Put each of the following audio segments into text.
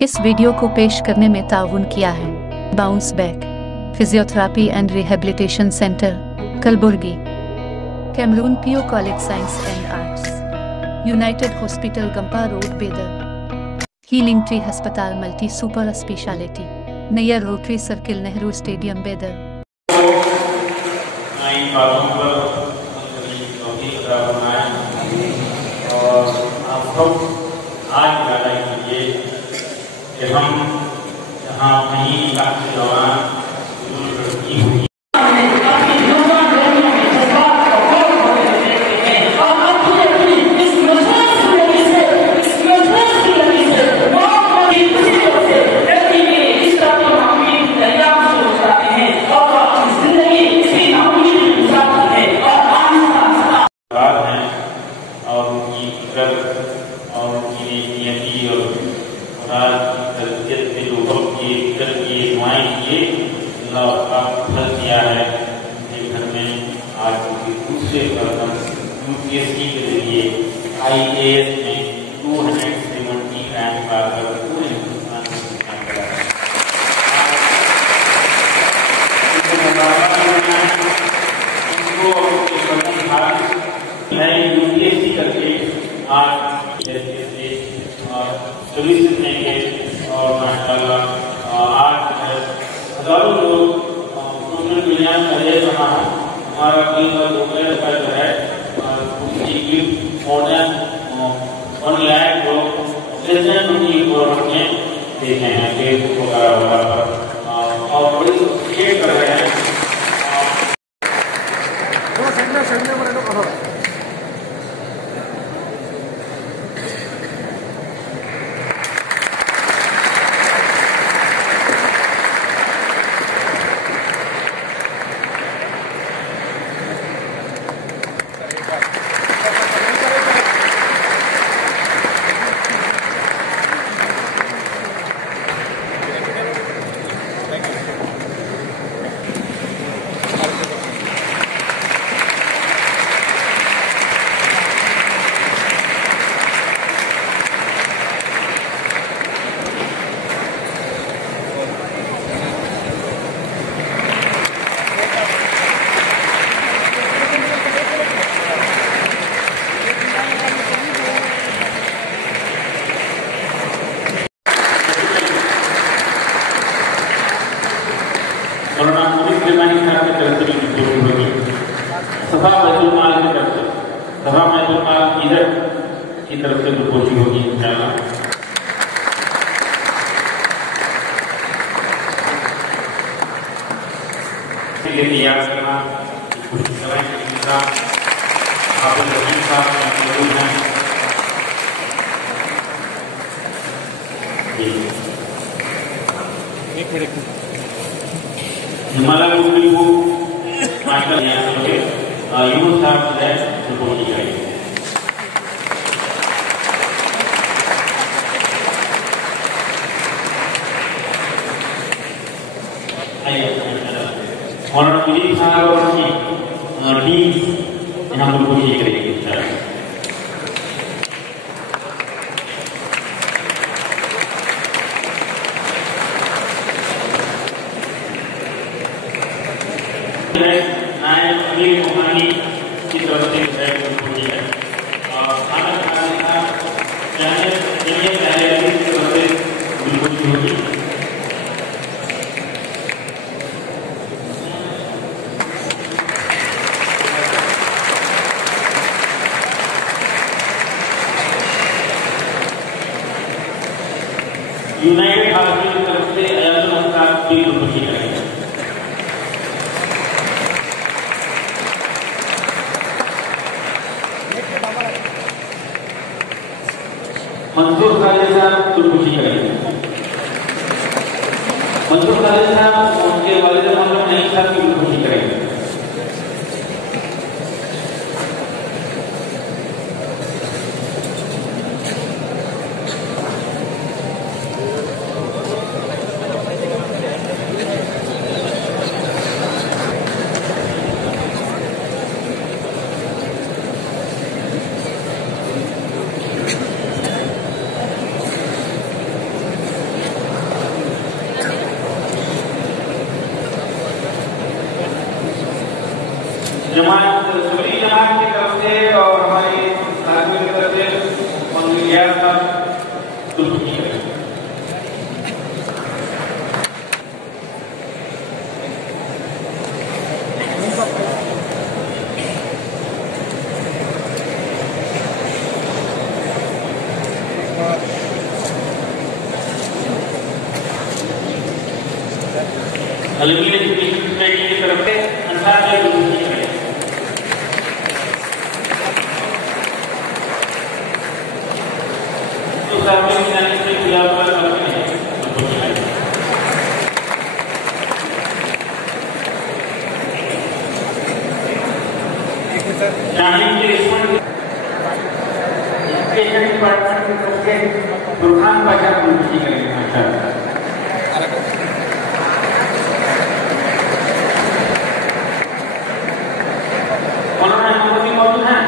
इस वीडियो को पेश करने में ताउन किया है Bounce Back physiotherapy and rehabilitation centre Kalaburagi, कैमरून PO college science and arts, United hospital Gumpa road Bidar, healing tree अस्पताल multi super speciality near Rotary circle Nehru stadium Bidar. कि हम जहाँ कहीं के दौरान लड़की हुई और उनकी फिक्र और उनकी नियति और के लोगों की फिक्र की दुआएं किए, अल्लाह का फल दिया है। उनके घर में आज उनके दूसरे कदम यूपीएससी के जरिए IAS में 270 रैंक पाकर पूरे हिंदुस्तान में शिक्षा करा है। यूपीएससी करके आज सर्विस देंगे और माशाल्लाह आज हजारों लोग सोशल मीडिया में देख रहा हूँ। हमारा दोपहर का जो है उसकी गिफ्ट more than 1 लाख लोग गवर्नमेंट में देखे हैं फेसबुक वगैरह पर और बड़ी शेयर कर रहे हैं। सभा में बीदर की तरफ से प्रपोजिंग होगी इंशाल्लाह। याद करना हिमालय को यूथ प्रपोजिंग करेंगे। और मुझे खाना की यहाँ पर कोशिश करेंगे। की तरफ से है और खाना खाने का पहले बिल्कुल होगी। यूनाइटेड हॉस्पिटल की तरफ से एअरलाइंस भी खुशी करेंगे। मंसूर खालिद साहब खुशी करेंगे। मंसूर खालिद साहब उनके वालिद मोहम्मद नहीं साहब की खुशी करेंगे। जमात सभी जमात की तरफ से और हमारी साथियों की तरफ से और मीडिया का दुरुस्त किया है। अलमी एजुकेशन सोसाइटी की तरफ से अंतर्राष्ट्रीय दुरुस्त किया है। तो साथियों की जाने से गुलाब एजुकेशन डिपार्टमेंट की तरफ से बुरहान भाषा दुरुस्ती करेंगे। मौजूद हैं।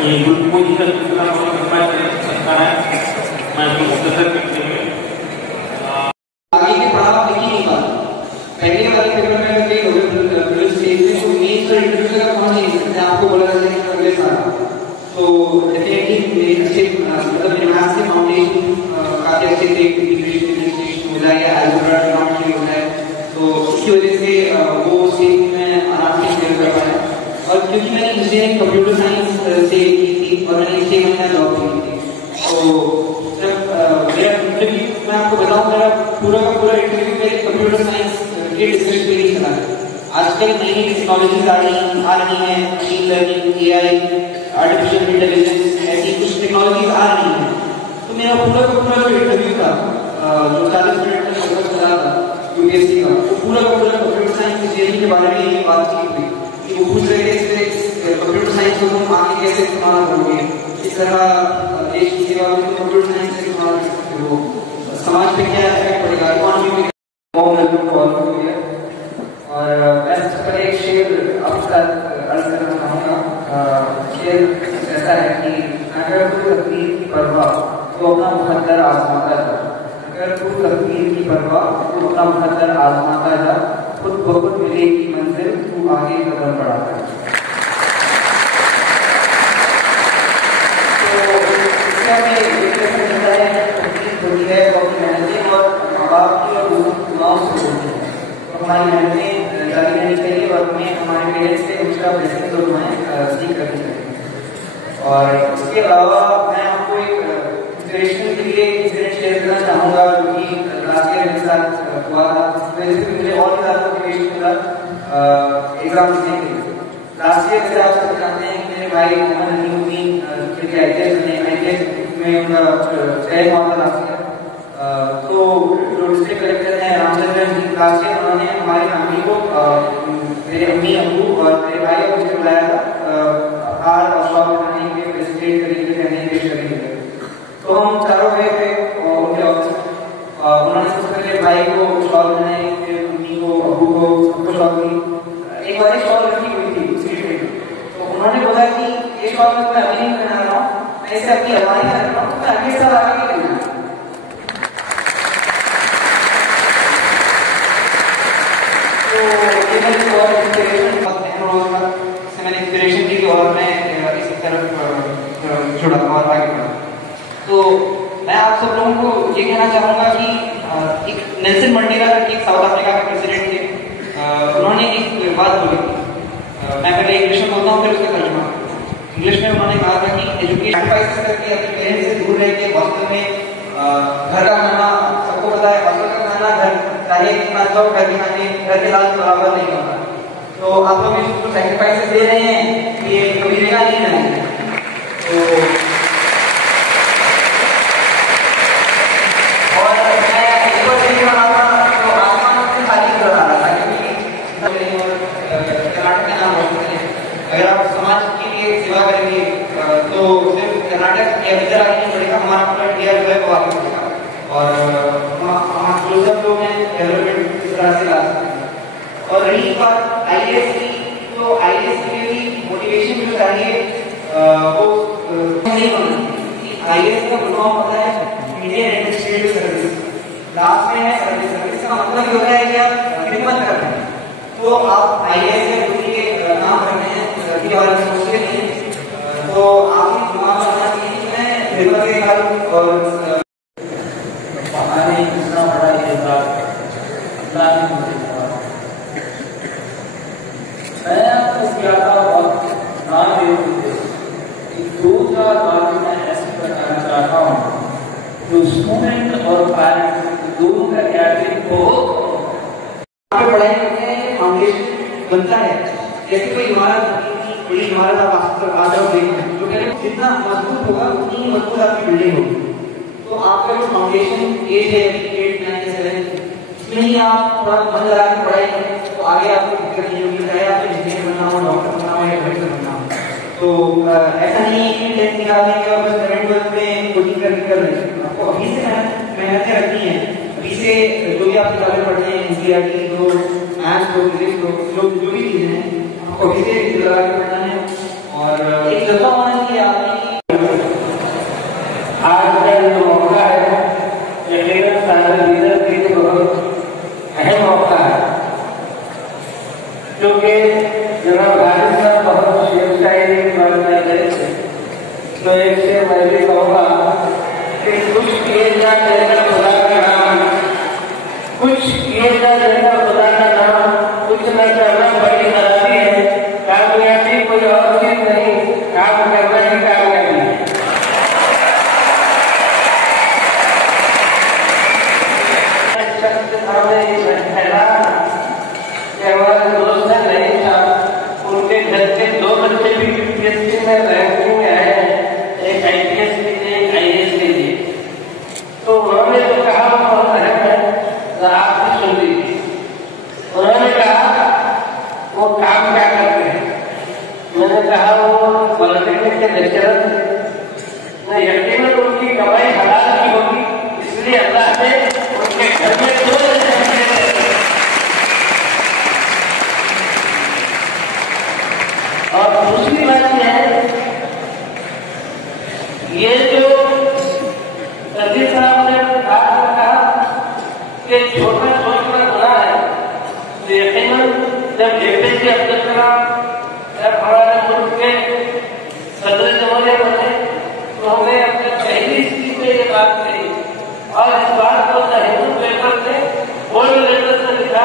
ये ग्रुप को जितना सकता है मैं आगे के पढ़ावा लिख ही नहीं पाता। पहले वाले पेपर में कई हो गए पुलिस स्टेज में, तो मेन तो इंटरव्यू तक पहुंच नहीं सकते। आपको बोला जाता है कि अगले साल तो डेफिनेटली मेरे से मतलब मेरे मैथ्स के फाउंडेशन काफी अच्छे थे, इंटीग्रेशन मिला या अलजेब्रा नॉट क्लियर होता है, तो उसकी वजह से वो स्टेज में आराम से क्लियर कर पाया। और क्योंकि मैंने इंजीनियरिंग कंप्यूटर साइंस से की थी और मैंने 6 महीना जॉब की थी, तो जब मेरा इंटरव्यू मैं आपको बताऊं, मेरा पूरा का पूरा इंटरव्यू मेरे कंप्यूटर साइंस के डिस्कशन पे ही चला है। आजकल नई नई टेक्नोलॉजीज आ रही हैं, machine learning, AI, artificial intelligence, ऐसी कुछ टेक्नोलॉजीज आ रही हैं। तो मेरा पूरा का पूरा जो इंटरव्यू था, जो 40 मिनट का लगभग चला था यूपीएससी का, वो पूरा का पूरा कंप्यूटर साइंस इंजीनियरिंग के बारे में ही बातचीत हुई। वो पूछ रहे थे कंप्यूटर साइंस को तुम आगे कैसे इस्तेमाल करोगे, किस तरह देश की सेवा में कंप्यूटर साइंस से इस्तेमाल कर सकते हो, समाज पे क्या इफेक्ट पड़ेगा, इकोनॉमी पे क्या। और मैं सबसे पहले एक शेर आपके साथ अर्ज करना चाहूँगा। शेर ऐसा है कि अगर कोई तकदीर की परवाह तो अपना मुकद्दर आजमाता जा, अगर कोई तकदीर की परवाह तो अपना मुकद्दर आजमाता जा, खुद बहुत मिलेगी मंजिल तू आगे कदम बढ़ाता है। तो इसका भी मिलता है होती है तो अपनी मेहनतें और माँ बाप की और दुआओं से होती है। तो हमारी मेहनतें जारी रहनी चाहिए और हमें हमारे पेरेंट्स से उसका ब्लेसिंग और दुआएं सीख करनी चाहिए। और इसके अलावा मैं आपको एक इंस्पिरेशन के लिए इंसिडेंट शेयर करना चाहूँगा, जो कि लास्ट ईयर मेरे साथ हुआ था। मुझे और भी ज़्यादा मोटिवेशन मिला एग्जाम देने के लिए। लास्ट ईयर मेरे आप सब जानते हैं कि मेरे भाई मोहम्मद नईमुद्दीन जो कि आईपीएस में उनका चयन हुआ था लास्ट ईयर। तो जो डिस्ट्रिक्ट कलेक्टर हैं रामचंद्रन जी, लास्ट ईयर उन्होंने हमारी फैमिली को, मेरे अम्मी अबू और मेरे भाई को मुझे बुलाया था हार और शॉप बनाने के लिए, फेसिलिटेट करने के लिए, पेश करने के लिए। तो हम चारों गए थे उनके ऑफिस में। उन्होंने सबसे पहले भाई को शॉल बनाए, फिर मम्मी को, अबू को, सबको शॉल दी। एक बार शॉल रखी हुई थी उसी में, तो उन्होंने बोला कि ये शॉल मैं अभी नहीं पहना रहा हूँ, मैं इसे अपनी अलमारी में रख रहा हूँ, मैं अगले साल आगे नहीं पहनूंगा। तो ये मेरी और इंस्पिरेशन से मैंने इंस्पिरेशन दी और मैं इसी तरफ जुड़ा और आगे बढ़ा। तो मैं आप सब लोगों को ये कहना चाहूँगा कि एक नेल्सन मंडेला करके एक साउथ अफ्रीका के प्रेसिडेंट थे, उन्होंने एक बात बोली थी। मैं पहले इंग्लिश में बोलता हूँ फिर उसका तर्जुमा। इंग्लिश में उन्होंने कहा था कि एजुकेशन करके अपने पेरेंट्स से दूर रह के हॉस्टल में घर का खाना, सबको पता है हॉस्टल का खाना घर चाहे कितना अच्छा हो, घर के लाल बराबर नहीं होता। तो आप लोग इसको सैक्रिफाइस दे रहे हैं कि ये कभी रहेगा नहीं रहेगा। तो अगर आप समाज के लिए सेवा करेंगे तो तो सिर्फ कर्नाटक या बिदर आगे नहीं बढ़ेगा, हमारा पूरा इंडिया जो है वो आगे बढ़ेगा। और हम जो सब लोग हैं डेवलपमेंट इस तरह से ला सकते हैं। और रही बात आईएएस की, तो आईएएस के लिए भी मोटिवेशन जो चाहिए वो नहीं बनना। आईएएस का प्रोग्राम होता है इंडियन एडमिनिस्ट्रेटिव सर्विस, लास्ट में है सर्विस। सर्विस का मतलब होता है कि आप खिदमत कर रहे हैं, तो आप आईएएस के पूरी काम कर रहे हैं के बारे में सोचते नहीं, तो आपकी दिमाग में आना चाहिए कि मैं खिदमत के कारण और हमारे इतना बड़ा ये बात मैं आपको क्या वक्त ना दे कि 2-4 बात मैं ऐसे बताना चाहता हूँ जो स्टूडेंट और पेरेंट्स दोनों का ज्ञान बहुत पढ़ाई करते हैं, फाउंडेशन बनता है। जैसे कोई इमारत, बड़ी इमारत आप देख रहे हैं, तो कहते हैं जितना मजबूत होगा उतनी मजबूत आपकी बिल्डिंग होगी। तो आपका जो फाउंडेशन एज है 8, 9, 7, इसमें ही आप थोड़ा मन लगा के पढ़ाई करें तो आगे आपको दिक्कत नहीं होगी, चाहे आपको इंजीनियर बनना हो, डॉक्टर बनना हो या प्रोफेसर बनना हो। तो ऐसा नहीं है कि 10th निकालने के बाद 7th में कोचिंग करके कर रहे हैं। आपको अभी से मेहनतें रखनी है, अभी से जो भी आप किताबें पढ़ रहे हैं, एनसीईआरटी जो मैथ्स हो, फिजिक्स हो, जो भी चीजें हैं आपको अभी से लगा के पढ़ना है। और एक जज्बा होना चाहिए आपकी। आज का जो मौका है यकीनन सारे लीडर के लिए बहुत अहम मौका है, क्योंकि जनाब गाजी साहब बहुत शेरशायरी कर रहे थे, तो एक से मैं भी कहूँगा कि कुछ किए जा देना खुदा का नाम, कुछ किए जा देना खुदा का नाम, कुछ न करना बड़ी खराबी है, कामयाबी कोई और चीज नहीं, काम करना ही कामयाबी है। हमारे दोस्त है नहीं था, उनके घर के 2 बच्चे भी यूपीएससी में रैंकिंग में आए, एक आईपीएस के लिए, एक आईएएस के लिए। तो उन्होंने जो कहा वो बहुत अहम है, आप भी सुन लीजिए। उन्होंने कहा वो काम क्या करते हैं, मैंने कहा वो पॉलिटेक्निक के लेक्चरर थे। यकीनन उनकी कमाई हलाल की होगी, इसलिए अल्लाह ने उनके घर में 2 और दूसरी बात यह है, ये जो अजीज साहब ने कहा कि छोटा सोचना गुनाह है, तो यकीनन जब एपीजे अब्दुल कलाम जब हमारे मुल्क के सदर जमहूरियत बने तो हमने अपने पहली स्पीच में ये बात कही और इस बात को हिंदू पेपर से बोल्ड लेटर से लिखा।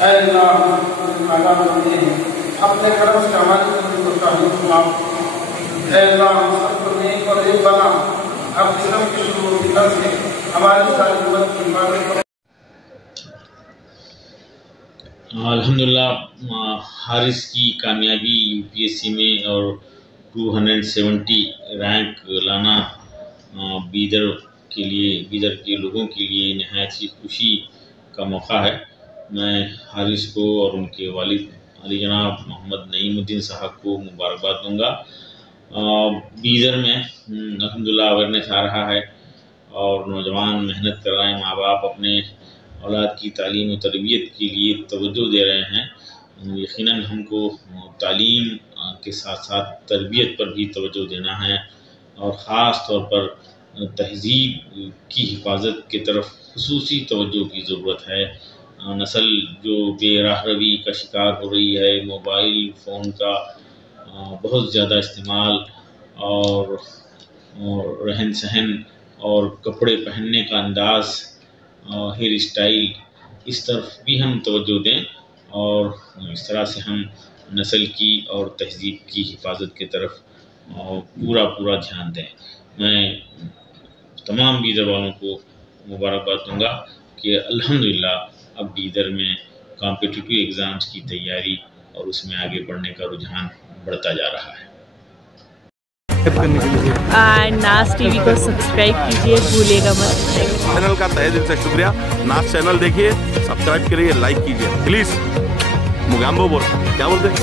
ऐ अल्लाह आला बंदे हैं, अपने कर्म से हमारी जिंदगी को तारीफ माफ। ऐ अल्लाह हम सबको नेक और एक बना, अब जन्म की शुरू की तरफ से हमारी सारी उम्मत की इबादत करो। अल्हम्दुलिल्लाह हारिस की कामयाबी यूपीएससी में और 270 रैंक लाना बीदर के लोगों के लिए नहायत ही खुशी का मौका है। मैं हारिस को और उनके वालिद अली जनाब मोहम्मद नईमुद्दीन साहब को मुबारकबाद दूंगा। बीदर में अल्हम्दुलिल्लाह अवेयरनेस आ रहा है और नौजवान मेहनत कर रहे हैं, माँ बाप अपने औलाद की तालीम और तरबियत के लिए तवज्जो दे रहे हैं। यकीनन हमको तालीम के साथ साथ तरबियत पर भी तवज्जो देना है और ख़ास तौर पर तहज़ीब की हिफाजत की तरफ खुसूसी तवज्जो की ज़रूरत है। नस्ल जो बेराह रवी का शिकार हो रही है, मोबाइल फ़ोन का बहुत ज़्यादा इस्तेमाल और रहन सहन और कपड़े पहनने का अंदाज़ हेयर स्टाइल, इस तरफ भी हम तवज्जो दें और इस तरह से हम नस्ल की और तहज़ीब की हिफाजत की तरफ पूरा ध्यान दें। मैं तमाम बीदर वालों को मुबारकबाद दूंगा कि अल्हम्दुलिल्लाह अब बीदर में कॉम्पिटिटिव एग्ज़ाम्स की तैयारी और उसमें आगे बढ़ने का रुझान बढ़ता जा रहा है। नाज टीवी को सब्सक्राइब कीजिए, भूलिएगा मत। चैनल का तहे दिल से शुक्रिया। नाज चैनल देखिए, सब्सक्राइब करिए, लाइक कीजिए प्लीज। मुगाम्बो बोल क्या बोलते हैं?